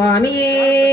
Swami. Swami.